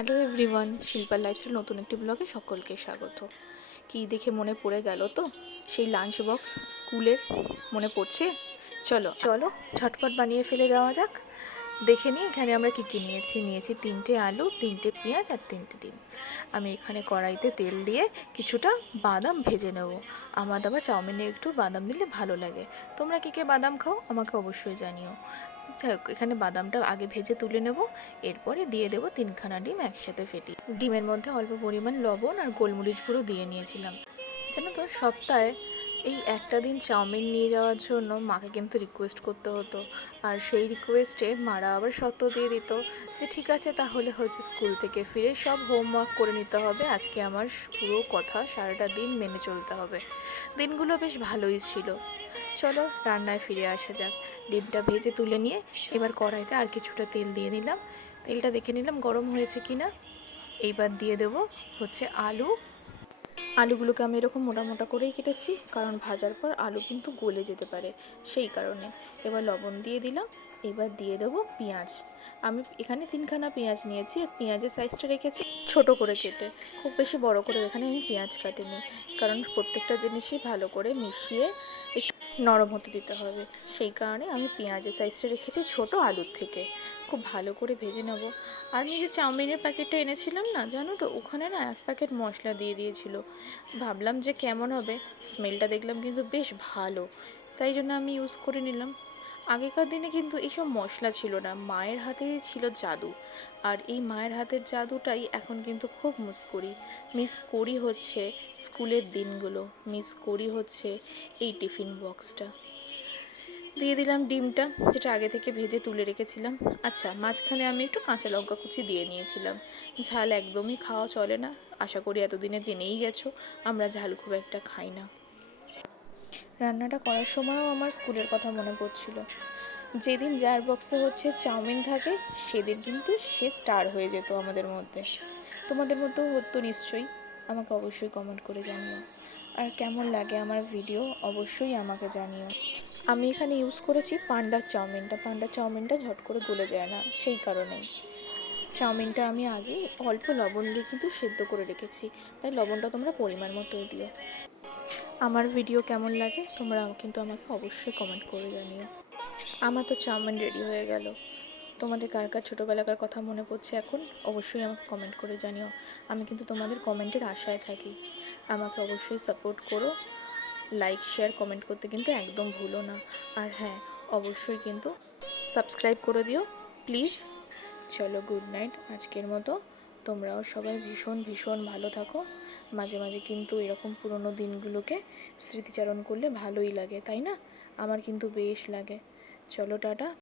Hello everyone, Shilpa lifestyle নতুন একটি ব্লগে সকলকে স্বাগত। কি দেখে মনে পড়ে গেল তো সেই লাঞ্চ বক্স স্কুলের? মনে পড়ছে? চলো চলো ঝটপট বানিয়ে ফেলে দেওয়া যাক। দেখে নিই এখানে আমরা কী কী নিয়েছি 3টে আলু, 3টে পেঁয়াজ আর 3টে ডিম। আমি এখানে কড়াইতে তেল দিয়ে কিছুটা বাদাম ভেজে নেব। আমার আবার চাউমিনে একটু বাদাম দিলে ভালো লাগে। তোমরা কী কে বাদাম খাও আমাকে অবশ্যই জানিও। যাই হোক, এখানে বাদামটা আগে ভেজে তুলে নেব। এরপরে দিয়ে দেবো 3খানা ডিম একসাথে ফেটি। ডিমের মধ্যে অল্প পরিমাণ লবণ আর গোলমরিচ গুঁড়ো দিয়ে নিয়েছিলাম। জানো তো, সপ্তাহে এই একটা দিন চাউমিন নিয়ে যাওয়ার জন্য মাকে কিন্তু রিকোয়েস্ট করতে হতো। আর সেই রিকোয়েস্টে মারা আবার সত্য দিয়ে দিত যে ঠিক আছে, তাহলে হচ্ছে স্কুল থেকে ফিরে সব হোমওয়ার্ক করে নিতে হবে, আজকে আমার পুরো কথা সারাটা দিন মেনে চলতে হবে। দিনগুলো বেশ ভালোই ছিল। চলো রান্নায় ফিরে আসা যাক। ডিমটা ভেজে তুলে নিয়ে এবার কড়াইতে আর কিছুটা তেল দিয়ে নিলাম। তেলটা দেখে নিলাম গরম হয়েছে কি না। এইবার দিয়ে দেবো হচ্ছে আলুগুলোকে আমি এরকম মোটা মোটা করেই কেটেছি, কারণ ভাজার পর আলু কিন্তু গলে যেতে পারে, সেই কারণে। এবার লবণ দিয়ে দিলাম। এবার দিয়ে দেবো পেঁয়াজ। আমি এখানে 3খানা পেঁয়াজ নিয়েছি আর পেঁয়াজের সাইজটা রেখেছি ছোট করে কেটে। খুব বেশি বড় করে এখানে আমি পেঁয়াজ কাটিনি, কারণ প্রত্যেকটা জিনিসই ভালো করে মিশিয়ে একটু নরম হতে দিতে হবে, সেই কারণে আমি পেঁয়াজের সাইজটা রেখেছি ছোট আলুর থেকে। খুব ভালো করে ভেজে নেব। আর আমি যে চাউমিনের প্যাকেটটা এনেছিলাম না, জানো তো, ওখানে না 1 প্যাকেট মশলা দিয়ে দিয়েছিল। ভাবলাম যে কেমন হবে, স্মেলটা দেখলাম কিন্তু বেশ ভালো, তাই জন্য আমি ইউজ করে নিলাম। আগেকার দিনে কিন্তু এইসব মশলা ছিল না, মায়ের হাতেই ছিল জাদু। আর এই মায়ের হাতের জাদুটাই এখন কিন্তু খুব মিস করি হচ্ছে স্কুলের দিনগুলো, মিস করি হচ্ছে এই টিফিন বক্সটা। দিয়ে দিলাম ডিমটা, যেটা আগে থেকে ভেজে তুলে রেখেছিলাম। আচ্ছা, মাঝখানে আমি একটু কাঁচা লঙ্কা কুচি দিয়ে নিয়েছিলাম। ঝাল একদমই খাওয়া চলে না, আশা করি এতদিনে জেনেই গেছো আমরা ঝাল খুব একটা খাই না। রান্নাটা করার সময়ও আমার স্কুলের কথা মনে পড়ছিল। যেদিন যার বক্সে হচ্ছে চাউমিন থাকে সেদিন কিন্তু সে স্টার হয়ে যেত আমাদের মধ্যে। তোমাদের মধ্যেও হতো নিশ্চয়ই, আমাকে অবশ্যই কমেন্ট করে জানিও। আর কেমন লাগে আমার ভিডিও অবশ্যই আমাকে জানিও। আমি এখানে ইউজ করেছি পান্ডার চাউমিনটা ঝট করে গলে যায় না, সেই কারণেই। চাউমিনটা আমি আগে অল্প লবণ দিয়ে কিন্তু সেদ্ধ করে রেখেছি, তাই লবণটা তোমরা পরিমাণ মতোই দিও। আমার ভিডিও কেমন লাগে তোমরা কিন্তু আমাকে অবশ্যই কমেন্ট করে জানিও। আমার তো চাউমিন রেডি হয়ে গেল। তোমাদের কার কার ছোটোবেলাকার কথা মনে পড়ছে এখন অবশ্যই আমাকে কমেন্ট করে জানিও। আমি কিন্তু তোমাদের কমেন্টের আশায় থাকি। আমাকে অবশ্যই সাপোর্ট করো। লাইক শেয়ার কমেন্ট করতে কিন্তু একদম ভুলো না। আর হ্যাঁ, অবশ্যই কিন্তু সাবস্ক্রাইব করে দিও প্লিজ। চলো, গুড নাইট আজকের মতো। তোমরাও সবাই ভীষণ ভীষণ ভালো থাকো। মাঝে মাঝে কিন্তু এরকম পুরনো দিনগুলোকে স্মৃতিচারণ করলে ভালোই লাগে, তাই না? আমার কিন্তু বেশ লাগে। চলো, টাটা।